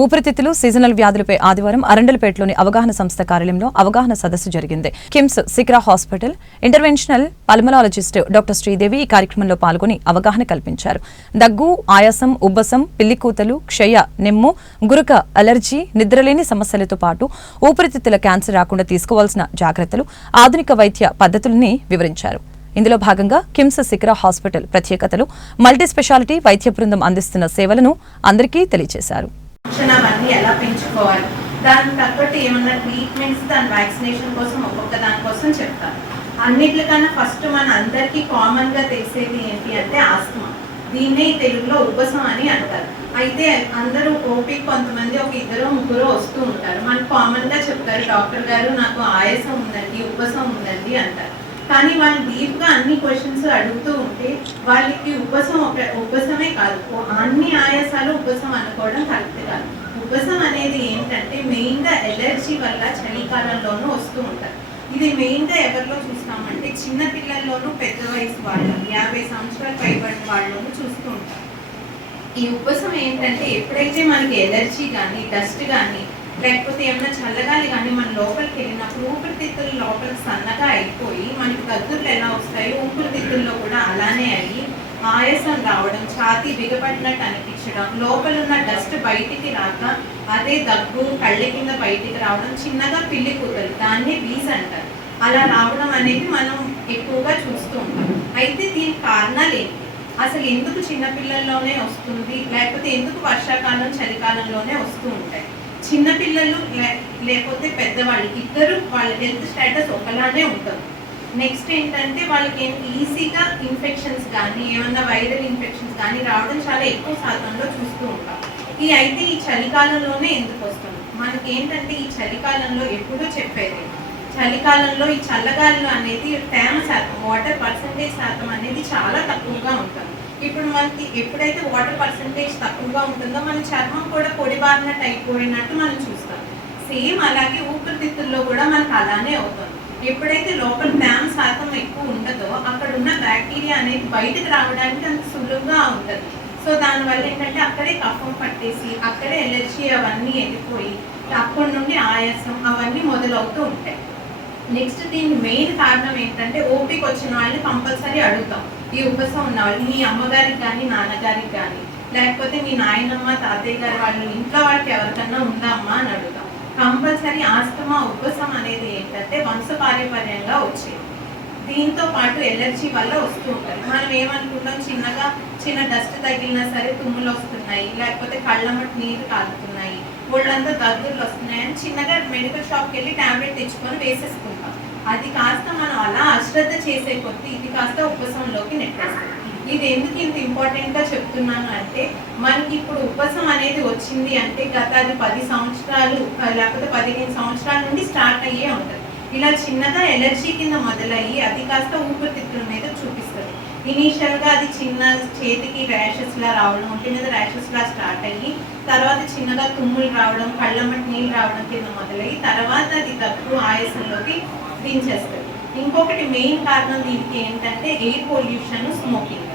ఊపిరితిత్తులు సీజనల్ వ్యాధులపై ఆదివారం అరండలపేటలోని అవగాహన సంస్థ కార్యాలయంలో అవగాహన సదస్సు జరిగింది. KIMS Sikra hospital interventional pulmonologist doctor Sridevi ఈ కార్యక్రమంలో పాల్గొని అవగాహన కల్పించారు. దగ్గు ఆయాసం ఉబ్బసం పిల్లికూతలు క్షయ నెమ్ము గురుక అలర్జీ నిద్రలేని సమస్యలతో పాటు ఊపిరితిత్తుల క్యాన్సర్ రాకుండా తీసుకోవాల్సిన జాగ్రత్తలు ఆధునిక వైద్య పద్ధతుల్ని వివరించారు. ఇందులో భాగంగా కిమ్స్ సిక్రా హాస్పిటల్ ప్రత్యేకతలు మల్టీ స్పెషాలిటీ వైద్య బృందం అందిస్తున్న సేవలను అందరికీ తెలియజేశారు. తీసుకోవాలి. దానికి తగ్గట్టు ఏమన్నా ట్రీట్మెంట్స్ దాని వ్యాక్సినేషన్ కోసం ఒక్కొక్క దానికోసం చెప్తాను. అన్నిట్లకన్నా ఫస్ట్ మన అందరికీ కామన్గా తెలిసేది ఏంటి అంటే ఆస్తమా. దీన్నే తెలుగులో ఉపసం అని అంటారు. అయితే అందరూ ఓపీ కొంతమంది ఒక ఇద్దరు ముగ్గురు వస్తూ ఉంటారు. మనకు కామన్గా చెప్తారు డాక్టర్ గారు నాకు ఆయాసం ఉందండి ఉపసం ఉందండి అంటారు. కానీ వాళ్ళు డీప్గా అన్ని క్వశ్చన్స్ అడుగుతూ ఉంటే వాళ్ళకి ఉపసం ఒక ఉపసమే కాదు అన్ని ఆయాసాలు ఉపసం అనుకోవడం కరెక్ట్ కాదు. ఉపసం అనేది ఏంటంటే మెయిన్గా ఎలర్జీ వల్ల చలికాలంలోనూ వస్తూ ఉంటారు ఇది మెయిన్గా ఎవరిలో చూస్తామంటే చిన్న పిల్లల్లోనూ పెద్ద వయసు వాళ్ళు యాభై సంవత్సరాలు పైబడిన వాళ్ళలోనూ చూస్తూ ఉంటాం ఈ ఉపసం ఏంటంటే ఎప్పుడైతే మనకి ఎలర్జీ కానీ డస్ట్ కానీ లేకపోతే ఏమైనా చల్లగాలి కానీ మన లోపలికి వెళ్ళినప్పుడు ఊపిరితిత్తులు లోపల సన్నగా అయిపోయి మనకి గద్దులు ఎలా వస్తాయో ఊపిరితిత్తుల్లో కూడా అలానే అయ్యి ఆయాసం రావడం ఛాతీ బిగపడినట్టు అనిపించడం లోపల ఉన్న డస్ట్ బయటికి రాక అదే దగ్గు కళ్ళ కింద బయటికి రావడం చిన్నగా పిల్లి కూతలు దాన్ని వీజ్ అంటారు. అలా రావడం అనేది మనం ఎక్కువగా చూస్తూ ఉంటాం. అయితే దీనికి కారణాలు ఏంటి? అసలు ఎందుకు చిన్నపిల్లల్లోనే వస్తుంది? లేకపోతే ఎందుకు వర్షాకాలం చలికాలంలోనే వస్తూ ఉంటాయి? చిన్నపిల్లలు లే- లేకపోతే పెద్దవాళ్ళు ఇద్దరు వాళ్ళ హెల్త్ స్టేటస్ ఒకలానే ఉంటుంది. నెక్స్ట్ ఏంటంటే వాళ్ళకి ఈజీగా ఇన్ఫెక్షన్స్ కానీ ఏమన్నా వైరల్ ఇన్ఫెక్షన్స్ కానీ రావడం చాలా ఎక్కువ శాతంలో చూస్తూ ఉంటాం. ఈ అయితే ఈ చలికాలంలోనే ఎందుకు వస్తుంది? మనకి ఏంటంటే ఈ చలికాలంలో ఎప్పుడూ చెప్పేది. చలికాలంలో ఈ చల్లగాలులు అనేది తేమ శాతం వాటర్ పర్సంటేజ్ శాతం అనేది చాలా తక్కువగా ఉంటుంది. ఇప్పుడు మనకి ఎప్పుడైతే వాటర్ పర్సంటేజ్ తక్కువగా ఉంటుందో మన చర్మం కూడా పొడిబారినట్టు అయిపోయినట్టు మనం చూస్తాం. సేమ్ అలాగే ఊపిరితిత్తుల్లో కూడా మనకు అలానే అవుతుంది. ఎప్పుడైతే లోపల మ్యామ్ శాతం ఎక్కువ ఉండదో అక్కడ ఉన్న బ్యాక్టీరియా అనేది బయటకు రావడానికి అంత సులువుగా ఉంటుంది. సో దానివల్ల ఏంటంటే అక్కడే కఫం పట్టేసి అక్కడే ఎలర్జీ అవన్నీ వెళ్ళిపోయి అక్కడి నుండి ఆయాసం అవన్నీ మొదలవుతూ ఉంటాయి. నెక్స్ట్ దీని మెయిన్ కారణం ఏంటంటే ఓపిక వచ్చిన వాళ్ళని కంపల్సరీ అడుగుతాం. ఈ ఉపసం ఉన్న వాళ్ళు మీ అమ్మగారికి కానీ నాన్నగారికి కానీ లేకపోతే మీ నాయనమ్మ తాతయ్య గారు వాళ్ళు ఇంట్లో వాళ్ళకి ఎవరికన్నా ఉందా అమ్మా అని అడుగుతాం. కంపల్సరీ ఆస్తమా ఉబ్బసం అనేది ఏంటంటే వంశపారంపర్యంగా వచ్చేది. దీంతో పాటు ఎలర్జీ వల్ల వస్తూ ఉంటుంది. మనం ఏమనుకుంటాం? చిన్నగా చిన్న డస్ట్ తగిలినా సరే తుమ్ములు వస్తున్నాయి లేకపోతే కళ్ళ మట్టి నీరు కాలుతున్నాయి ఒళ్ళంతా దద్దుర్లు వస్తున్నాయి అని చిన్నగా మెడికల్ షాప్కి వెళ్ళి టాబ్లెట్ తెచ్చుకొని వేసేసుకుంటాం. అది కాస్త మనం అలా అశ్రద్ధ చేసే కొద్దీ ఇది కాస్త ఉపశమలోకి నెట్టేస్తాం ఇది ఎందుకు ఇంత ఇంపార్టెంట్గా చెప్తున్నాను అంటే మనకి ఇప్పుడు ఉపసం అనేది వచ్చింది అంటే గత అది పది సంవత్సరాలు లేకపోతే పదిహేను సంవత్సరాల నుండి స్టార్ట్ అయ్యే ఉంటుంది. ఇలా చిన్నగా ఎలర్జీ కింద మొదలయ్యి అది కాస్త ఊపిరితిత్తుల మీద చూపిస్తుంది. ఇనీషియల్గా అది చిన్న చేతికి ర్యాషెస్ లా రావడం ఒంటి మీద ర్యాషెస్ లా స్టార్ట్ అయ్యి తర్వాత చిన్నగా తుమ్ములు రావడం కళ్ళమ్మటి నీళ్ళు రావడం కింద మొదలయ్యి తర్వాత అది తక్కువ ఆయాసంలోకి దించేస్తుంది. ఇంకొకటి మెయిన్ కారణం దీనికి ఏంటంటే ఎయిర్ పొల్యూషన్ స్మోకింగ్